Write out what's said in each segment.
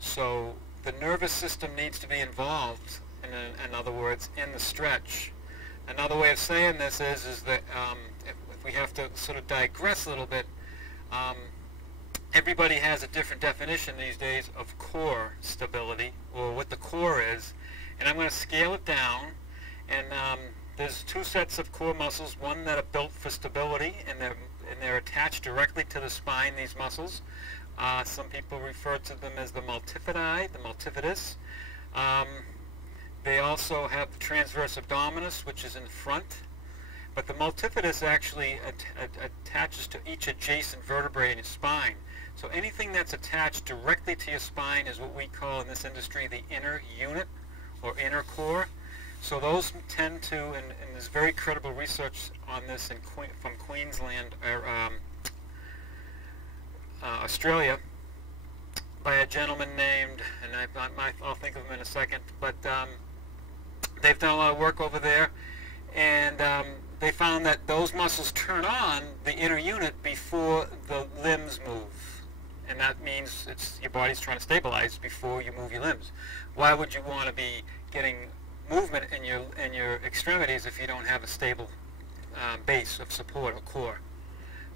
So the nervous system needs to be involved, in other words, in the stretch. Another way of saying this is that if we have to sort of digress a little bit, everybody has a different definition these days of core stability, or what the core is, and I'm going to scale it down. And there's two sets of core muscles, one that are built for stability, and they're attached directly to the spine, these muscles. Some people refer to them as the multifidi, the multifidus. They also have the transverse abdominis, which is in front. But the multifidus actually attaches to each adjacent vertebrae in your spine. So anything that's attached directly to your spine is what we call in this industry the inner unit, or inner core. So those tend to, and there's very credible research on this from Queensland, or Australia, by a gentleman named, and I'll think of him in a second, but they've done a lot of work over there, and they found that those muscles turn on the inner unit before the limbs move. And that means your body's trying to stabilize before you move your limbs. Why would you want to be getting movement in your extremities if you don't have a stable base of support or core?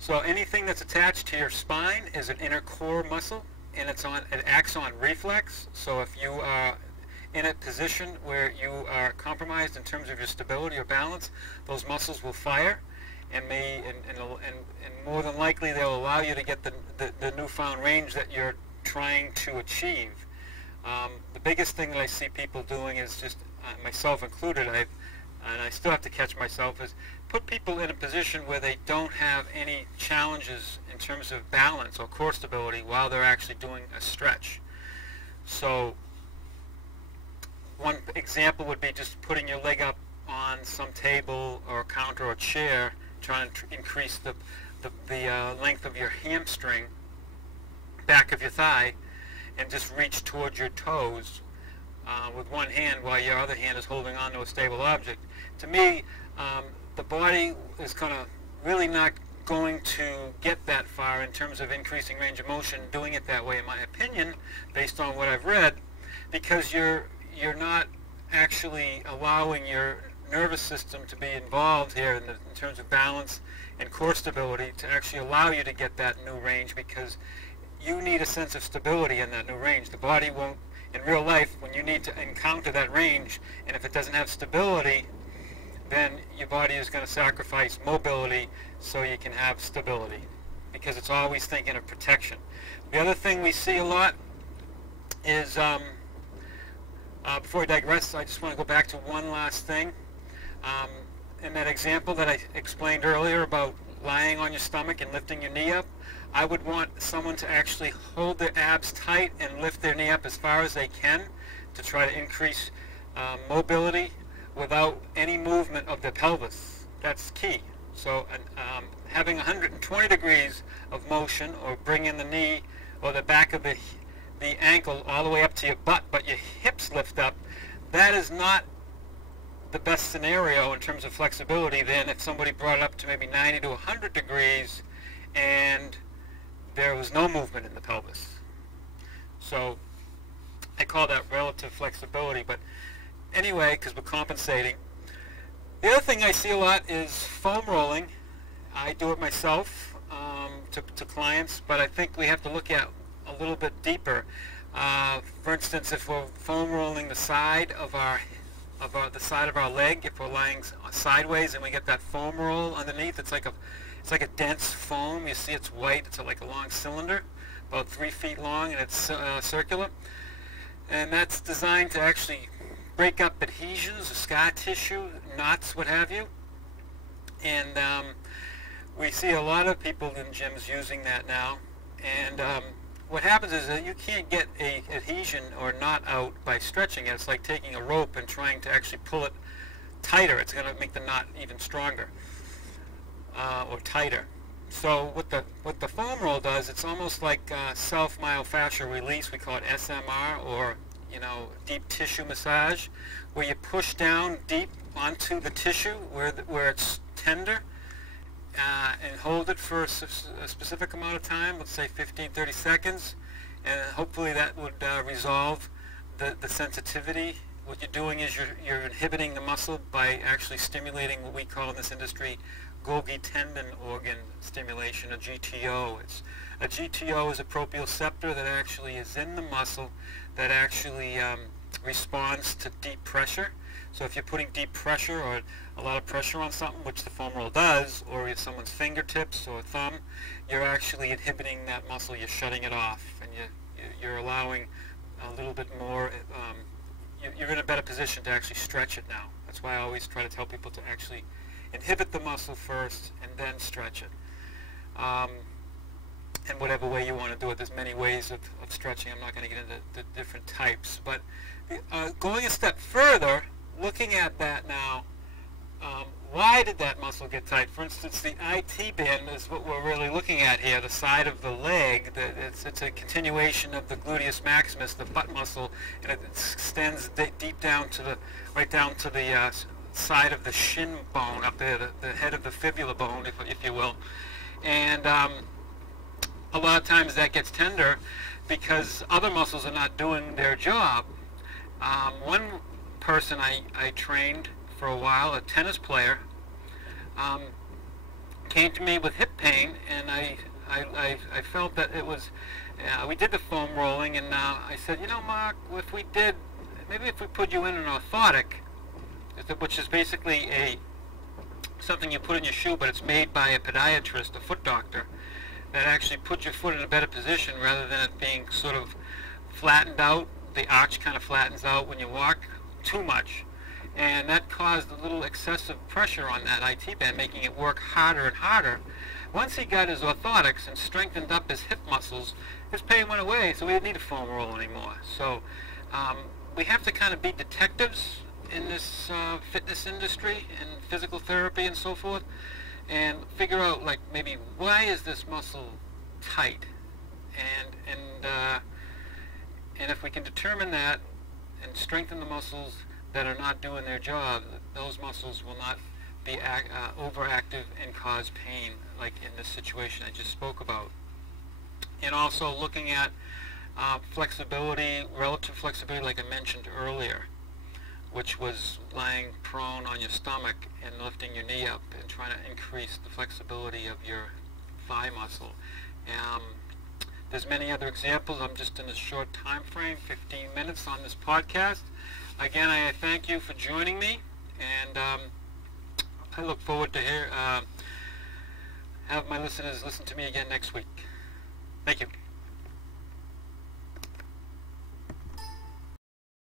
So anything that's attached to your spine is an inner core muscle, and it acts on reflex. So if you are in a position where you are compromised in terms of your stability or balance, those muscles will fire, and more than likely they'll allow you to get the newfound range that you're trying to achieve. The biggest thing that I see people doing is just, myself included, and I still have to catch myself, is put people in a position where they don't have any challenges in terms of balance or core stability while they're actually doing a stretch. So one example would be just putting your leg up on some table or counter or chair, trying to increase the length of your hamstring, back of your thigh, and just reach towards your toes with one hand while your other hand is holding on to a stable object. To me, the body is really not going to get that far in terms of increasing range of motion doing it that way, in my opinion, based on what I've read, because you're not actually allowing your nervous system to be involved here in terms of balance and core stability to actually allow you to get that new range, because you need a sense of stability in that new range. The body won't, in real life, when you need to encounter that range, and if it doesn't have stability, then your body is going to sacrifice mobility so you can have stability, because it's always thinking of protection. The other thing we see a lot is, before I digress, I just want to go back to one last thing. In that example that I explained earlier about lying on your stomach and lifting your knee up, I would want someone to actually hold their abs tight and lift their knee up as far as they can to try to increase mobility without any movement of the pelvis. That's key. So having 120 degrees of motion, or bringing the knee or the back of the ankle all the way up to your butt, but your hips lift up, that is not the best scenario in terms of flexibility than if somebody brought it up to maybe 90 to 100 degrees and there was no movement in the pelvis. So I call that relative flexibility. But anyway, because we're compensating. The other thing I see a lot is foam rolling. I do it myself to clients, but I think we have to look at a little bit deeper. For instance, if we're foam rolling the side of the side of our leg, if we're lying sideways and we get that foam roll underneath, it's like a dense foam. You see, it's white. It's like a long cylinder, about 3 feet long, and it's circular. And that's designed to actually break up adhesions, scar tissue, knots, what have you. And we see a lot of people in gyms using that now. And what happens is that you can't get a adhesion or knot out by stretching it. It's like taking a rope and trying to actually pull it tighter. It's going to make the knot even stronger or tighter. So what the foam roll does, it's almost like self-myofascial release. We call it SMR, or deep tissue massage, where you push down deep onto the tissue where it's tender, and hold it for a specific amount of time, let's say 15-30 seconds, and hopefully that would resolve the sensitivity. What you're doing is you're inhibiting the muscle by actually stimulating what we call in this industry Golgi tendon organ stimulation, a GTO. A GTO is a proprioceptor that actually is in the muscle that actually responds to deep pressure. So if you're putting deep pressure or a lot of pressure on something, which the foam roll does, or if someone's fingertips or thumb, you're actually inhibiting that muscle. You're shutting it off, and you're allowing a little bit more. You're in a better position to actually stretch it now. That's why I always try to tell people to actually inhibit the muscle first and then stretch it. And whatever way you want to do it, there's many ways of stretching. I'm not going to get into the different types. But going a step further, looking at that now, why did that muscle get tight? For instance, the IT band is what we're really looking at here, the side of the leg. It's a continuation of the gluteus maximus, the butt muscle, and it extends deep down to right down to the side of the shin bone up there, the head of the fibula bone, if you will. And a lot of times that gets tender because other muscles are not doing their job. One person I trained for a while, a tennis player, came to me with hip pain, and I felt that it was, we did the foam rolling, and I said, you know, Mark, maybe if we put you in an orthotic, which is basically something you put in your shoe, but it's made by a podiatrist, a foot doctor, that actually puts your foot in a better position rather than it being sort of flattened out. The arch kind of flattens out when you walk too much, and that caused a little excessive pressure on that IT band, making it work harder and harder. Once he got his orthotics and strengthened up his hip muscles, his pain went away, so we didn't need a foam roll anymore. So we have to kind of be detectives in this fitness industry and physical therapy and so forth, and figure out, like, maybe why is this muscle tight, and if we can determine that and strengthen the muscles that are not doing their job, those muscles will not be overactive and cause pain, like in this situation I just spoke about. And also looking at flexibility, relative flexibility, like I mentioned earlier, which was lying prone on your stomach and lifting your knee up and trying to increase the flexibility of your thigh muscle. There's many other examples. I'm just in a short time frame, 15 minutes on this podcast. Again, I thank you for joining me, and I look forward to have my listeners listen to me again next week. Thank you.